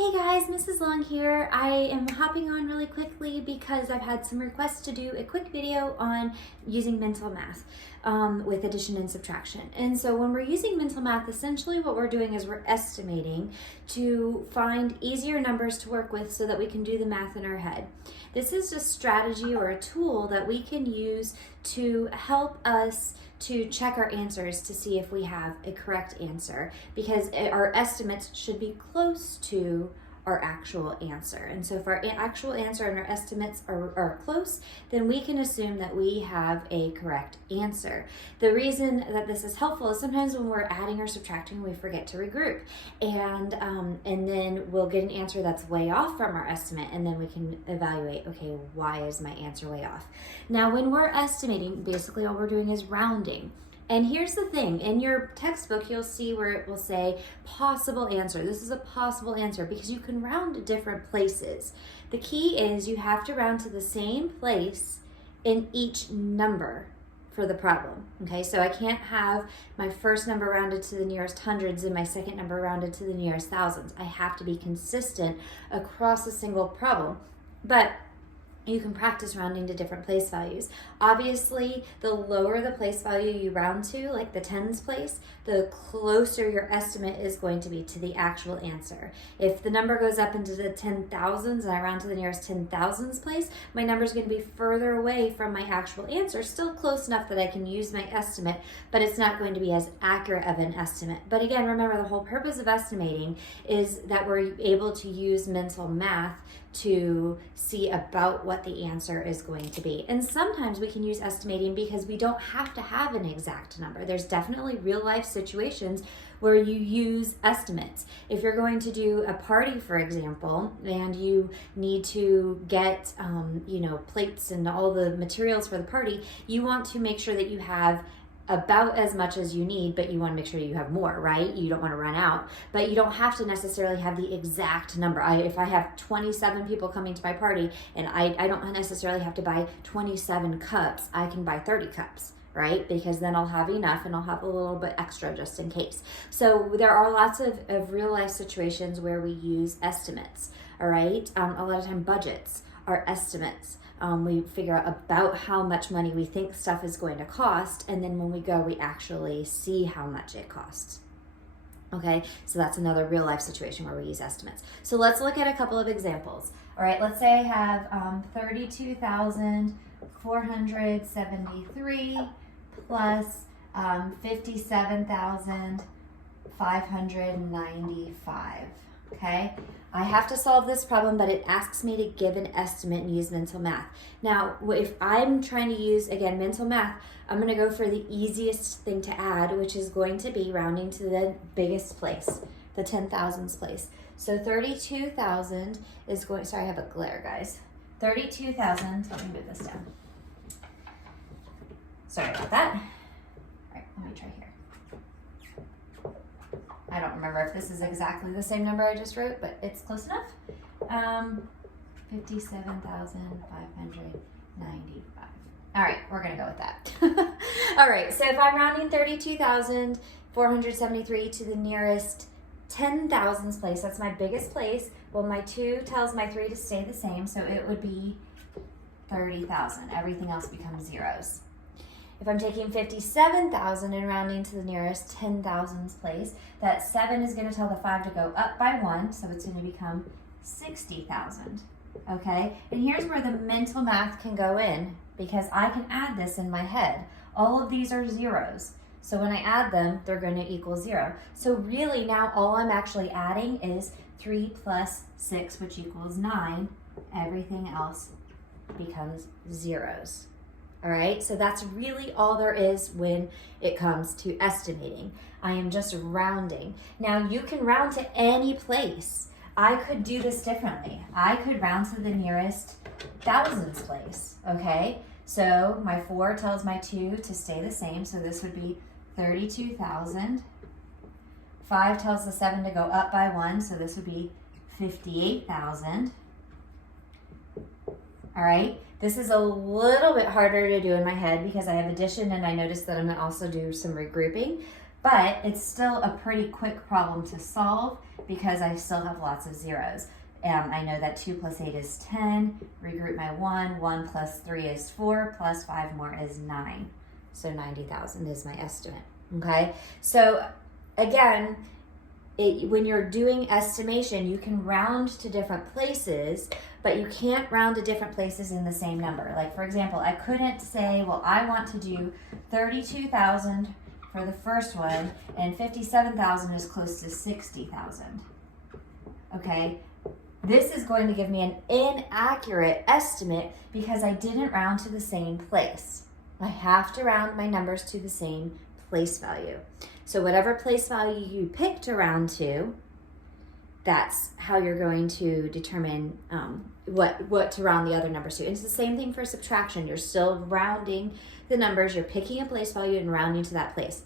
Hey guys, Mrs. Long here. I am hopping on really quickly because I've had some requests to do a quick video on using mental math with addition and subtraction. And so when we're using mental math, essentially what we're doing is we're estimating to find easier numbers to work with so that we can do the math in our head. This is a strategy or a tool that we can use to help us to check our answers to see if we have a correct answer, because our estimates should be close to our actual answer. And so if our actual answer and our estimates are close, then we can assume that we have a correct answer. The reason that this is helpful is sometimes when we're adding or subtracting, we forget to regroup. And then we'll get an answer that's way off from our estimate, and then we can evaluate, okay, why is my answer way off? Now, when we're estimating, basically all we're doing is rounding. And here's the thing, in your textbook, you'll see where it will say possible answer. This is a possible answer because you can round to different places. The key is you have to round to the same place in each number for the problem, okay? So I can't have my first number rounded to the nearest hundreds and my second number rounded to the nearest thousands. I have to be consistent across a single problem. But you can practice rounding to different place values. Obviously, the lower the place value you round to, like the tens place, the closer your estimate is going to be to the actual answer. If the number goes up into the 10,000s and I round to the nearest 10,000s place, my number is going to be further away from my actual answer, still close enough that I can use my estimate, but it's not going to be as accurate of an estimate. But again, remember, the whole purpose of estimating is that we're able to use mental math to see about what the answer is going to be. And sometimes we can use estimating because we don't have to have an exact number. There's definitely real life situations where you use estimates. If you're going to do a party, for example, and you need to get plates and all the materials for the party, you want to make sure that you have about as much as you need, but you want to make sure you have more, right? You don't want to run out, but you don't have to necessarily have the exact number. If I have 27 people coming to my party and I don't necessarily have to buy 27 cups, I can buy 30 cups, right? Because then I'll have enough and I'll have a little bit extra just in case. So there are lots of real life situations where we use estimates, all right? A lot of time budgets are estimates. We figure out about how much money we think stuff is going to cost, and then when we go, we actually see how much it costs. Okay, so that's another real life situation where we use estimates. So let's look at a couple of examples. All right, let's say I have 32,473 plus 57,595. Okay, I have to solve this problem, but it asks me to give an estimate and use mental math. Now, if I'm trying to use, again, mental math, I'm going to go for the easiest thing to add, which is going to be rounding to the biggest place, the 10,000s place. So 32,000 is going, sorry, I have a glare, guys. 32,000, let me move this down. Sorry about that. All right, let me try here. I don't remember if this is exactly the same number I just wrote, but it's close enough. 57,595. All right, we're gonna go with that. All right, so if I'm rounding 32,473 to the nearest 10,000s place, that's my biggest place. Well, my 2 tells my 3 to stay the same, so it would be 30,000. Everything else becomes zeros. If I'm taking 57,000 and rounding to the nearest 10,000s place, that 7 is going to tell the 5 to go up by 1, so it's going to become 60,000. Okay? And here's where the mental math can go in, because I can add this in my head. All of these are zeros. So when I add them, they're going to equal 0. So really now all I'm actually adding is 3 plus 6, which equals 9. Everything else becomes zeros. All right, so that's really all there is when it comes to estimating. I am just rounding. Now you can round to any place. I could do this differently. I could round to the nearest thousands place, okay? So my 4 tells my 2 to stay the same, so this would be 32,000. 5 tells the 7 to go up by 1, so this would be 58,000. All right, this is a little bit harder to do in my head because I have addition and I noticed that I'm gonna also do some regrouping. but it's still a pretty quick problem to solve because I still have lots of zeros. I know that 2 plus 8 is 10, regroup my 1 plus 3 is 4, plus 5 more is 9. So 90,000 is my estimate, okay? So again, when you're doing estimation, you can round to different places, but you can't round to different places in the same number. Like for example, I couldn't say, well, I want to do 32,000 for the first one, and 57,000 is close to 60,000, okay? This is going to give me an inaccurate estimate because I didn't round to the same place. I have to round my numbers to the same place value. So whatever place value you pick to round to, that's how you're going to determine what to round the other numbers to. And it's the same thing for subtraction. You're still rounding the numbers. You're picking a place value and rounding to that place.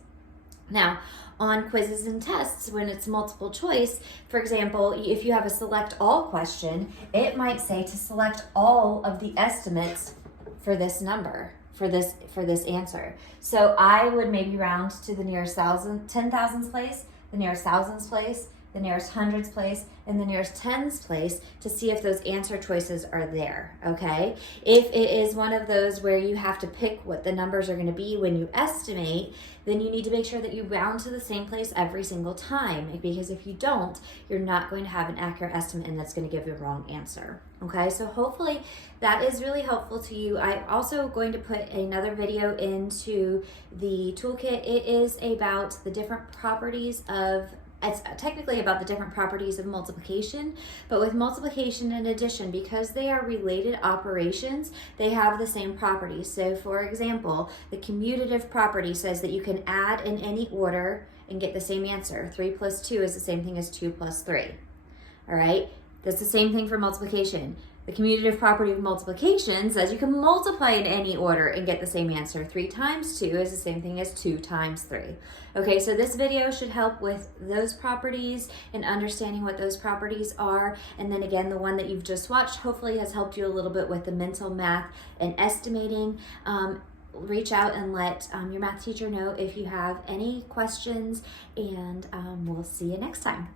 Now, on quizzes and tests, when it's multiple choice, for example, if you have a select all question, it might say to select all of the estimates for this number, for this answer. So I would maybe round to the nearest 10,000s place, the nearest thousands place, the nearest hundreds place, and the nearest tens place to see if those answer choices are there, okay? If it is one of those where you have to pick what the numbers are gonna be when you estimate, then you need to make sure that you round to the same place every single time, because if you don't, you're not going to have an accurate estimate and that's gonna give you a wrong answer, okay? So hopefully that is really helpful to you. I'm also going to put another video into the toolkit. It is about the different properties of it's technically about the different properties of multiplication, but with multiplication and addition, because they are related operations, they have the same properties. So for example, the commutative property says that you can add in any order and get the same answer. 3 plus 2 is the same thing as 2 plus 3. All right, that's the same thing for multiplication. The commutative property of multiplication says you can multiply in any order and get the same answer. 3 times 2 is the same thing as 2 times 3. Okay, so this video should help with those properties and understanding what those properties are. And then again, the one that you've just watched hopefully has helped you a little bit with the mental math and estimating. Reach out and let your math teacher know if you have any questions, and we'll see you next time.